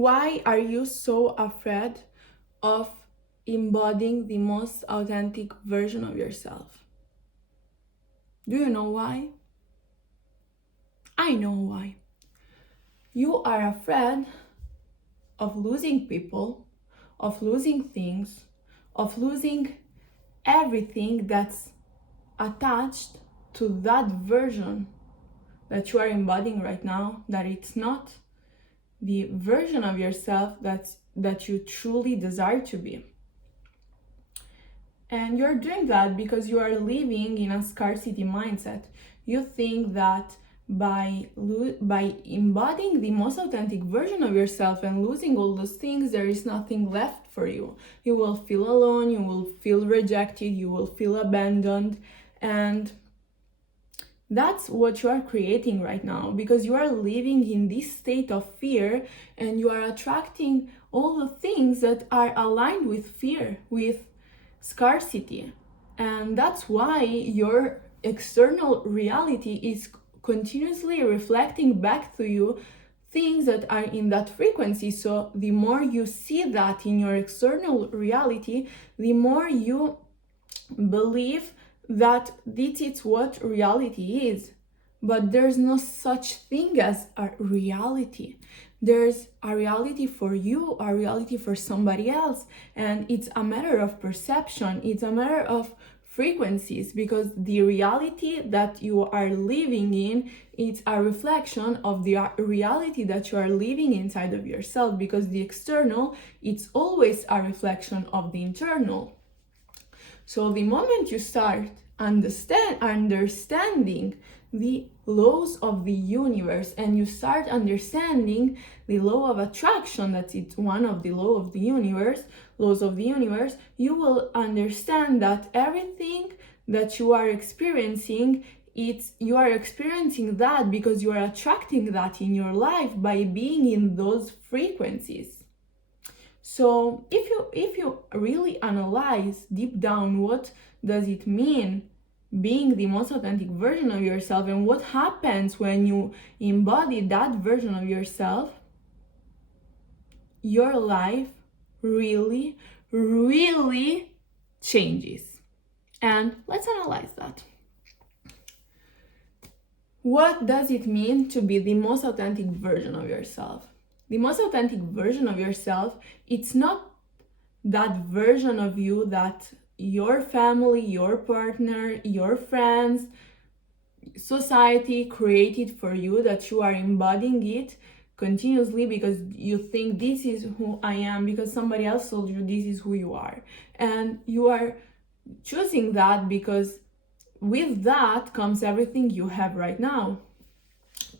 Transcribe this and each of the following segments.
Why are you so afraid of embodying the most authentic version of yourself? Do you know why? I know why. You are afraid of losing people, of losing things, of losing everything that's attached to that version that you are embodying right now, that it's not the version of yourself that you truly desire to be. And you're doing that because you are living in a scarcity mindset. You think that by embodying the most authentic version of yourself and losing all those things, there is nothing left for you. You will feel alone, you will feel rejected, you will feel abandoned. And that's what you are creating right now, because you are living in this state of fear and you are attracting all the things that are aligned with fear, with scarcity. And that's why your external reality is continuously reflecting back to you things that are in that frequency. So the more you see that in your external reality, the more you believe that this is what reality is. But there's no such thing as a reality. There's a reality for you, a reality for somebody else, and it's a matter of perception, it's a matter of frequencies, because the reality that you are living in, it's a reflection of the reality that you are living inside of yourself, because the external, it's always a reflection of the internal. So the moment you start understanding the laws of the universe, and you start understanding the law of attraction, that it's one of the laws of the universe, you will understand that everything that you are experiencing, you are experiencing that because you are attracting that in your life by being in those frequencies. So if you really analyze deep down what does it mean being the most authentic version of yourself, and what happens when you embody that version of yourself, your life really, really changes. And let's analyze that. What does it mean to be the most authentic version of yourself? The most authentic version of yourself, it's not that version of you that your family, your partner, your friends, society created for you, that you are embodying it continuously because you think this is who I am, because somebody else told you this is who you are. And you are choosing that because with that comes everything you have right now.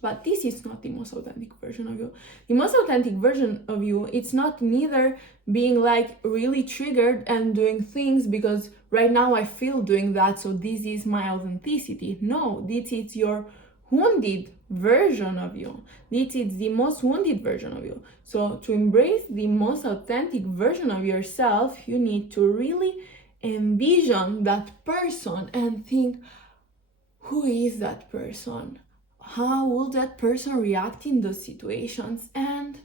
But this is not the most authentic version of you. The most authentic version of you, it's not neither being like really triggered and doing things because right now I feel doing that, so this is my authenticity. No, this is your wounded version of you. This is the most wounded version of you. So to embrace the most authentic version of yourself, you need to really envision that person and think, who is that person? How will that person react in those situations? And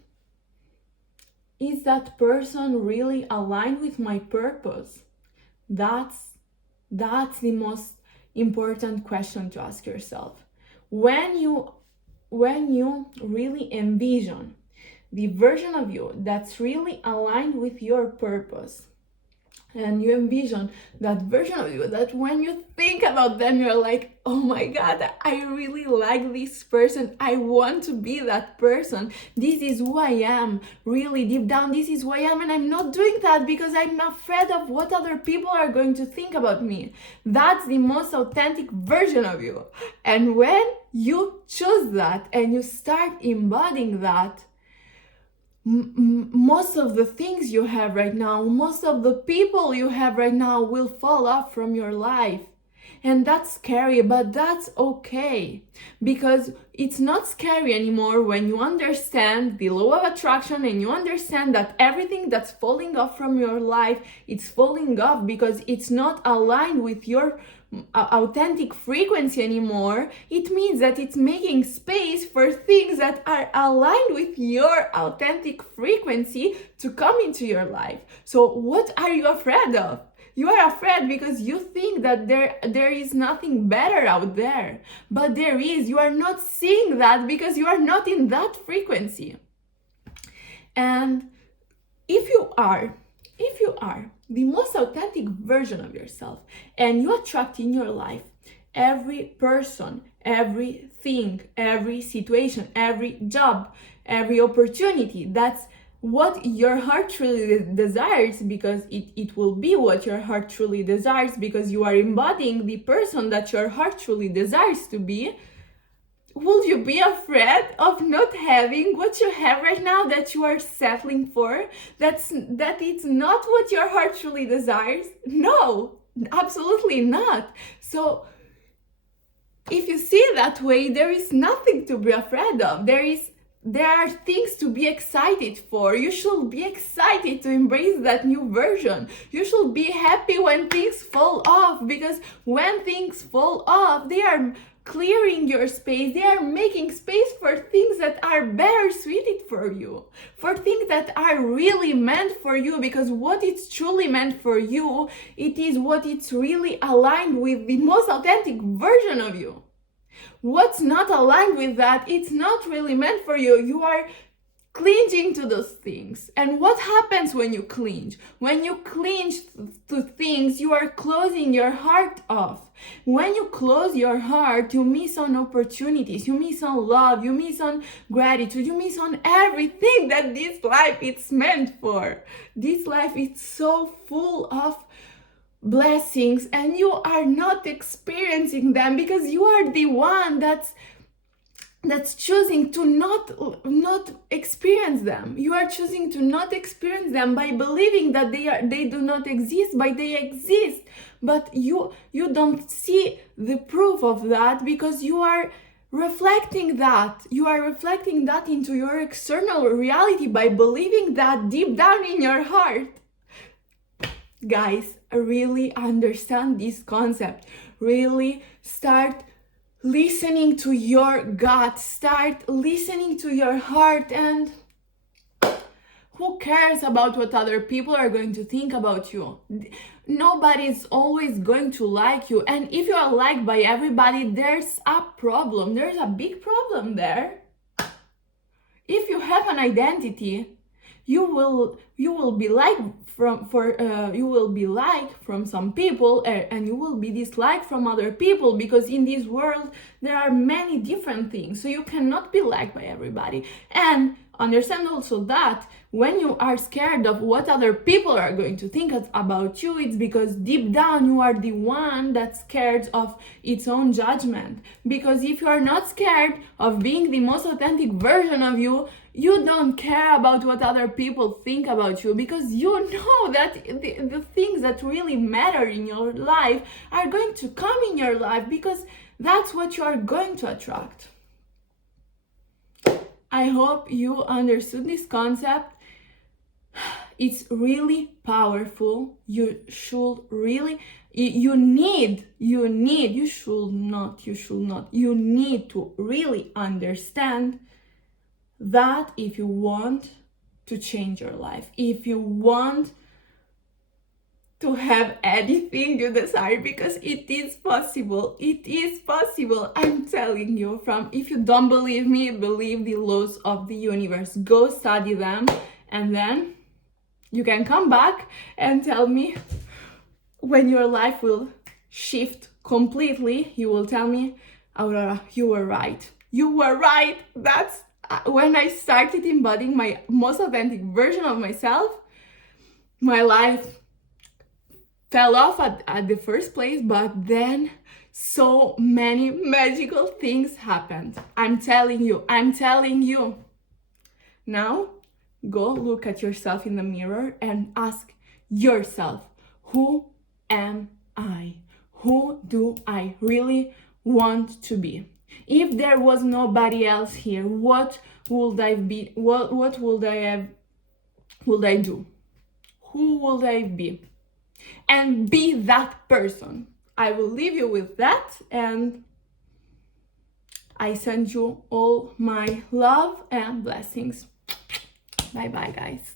is that person really aligned with my purpose? That's the most important question to ask yourself. When you really envision the version of you that's really aligned with your purpose, and you envision that version of you that when you think about them, you're like, oh my God, I really like this person. I want to be that person. This is who I am. Really deep down, this is who I am. And I'm not doing that because I'm afraid of what other people are going to think about me. That's the most authentic version of you. And when you choose that and you start embodying that, most of the things you have right now, most of the people you have right now will fall off from your life. And that's scary, but that's okay. Because it's not scary anymore when you understand the law of attraction and you understand that everything that's falling off from your life, it's falling off because it's not aligned with your authentic frequency anymore. It means that it's making space for things that are aligned with your authentic frequency to come into your life. So what are you afraid of? You are afraid because you think that there is nothing better out there. But there is. You are not seeing that because you are not in that frequency. And if you are the most authentic version of yourself and you attract in your life every person, everything, every situation, every job, every opportunity, that's what your heart truly desires, because it will be what your heart truly desires because you are embodying the person that your heart truly desires to be. Will you be afraid of not having what you have right now, that you are settling for, that it's not what your heart truly desires? No, absolutely not. So if you see it that way, there is nothing to be afraid of. There are things to be excited for. You should be excited to embrace that new version. You should be happy when things fall off, because when things fall off, they are clearing your space. They are making space for things that are better suited for you, for things that are really meant for you, because what it's truly meant for you, it is what it's really aligned with the most authentic version of you. What's not aligned with that, it's not really meant for you. You are clinging to those things. And what happens when you cling? When you cling to things, you are closing your heart off. When you close your heart, you miss on opportunities, you miss on love, you miss on gratitude, you miss on everything that this life is meant for. This life is so full of blessings and you are not experiencing them because you are the one that's choosing to not experience them. You are choosing to not experience them by believing that they do not exist, but they exist. But you don't see the proof of that because you are reflecting that. You are reflecting that into your external reality by believing that deep down in your heart. Guys, really understand this concept. Really start listening to your gut, start listening to your heart, and who cares about what other people are going to think about you? Nobody's always going to like you, and if you are liked by everybody, there's a problem. There's a big problem there. If you have an identity, you will be liked from some people, and you will be disliked from other people, because in this world there are many different things, so you cannot be liked by everybody. And understand also that when you are scared of what other people are going to think about you, it's because deep down you are the one that's scared of its own judgment. Because if you are not scared of being the most authentic version of you, you don't care about what other people think about you, because you know that the things that really matter in your life are going to come in your life, because that's what you are going to attract. I hope you understood this concept. It's really powerful. You should really, you need to really understand that if you want to change your life, if you want to have anything you desire, because it is possible. I'm telling you, if you don't believe me, believe the laws of the universe. Go study them, and then you can come back and tell me when your life will shift completely. You will tell me, Aurora, you were right. That's when I started embodying my most authentic version of myself, my life fell off at the first place, but then so many magical things happened. I'm telling you. Now, go look at yourself in the mirror and ask yourself, who am I? Who do I really want to be? If there was nobody else here, what would I be? What would I have? Would I do? Who would I be? And be that person. I will leave you with that, and I send you all my love and blessings. Bye bye, guys.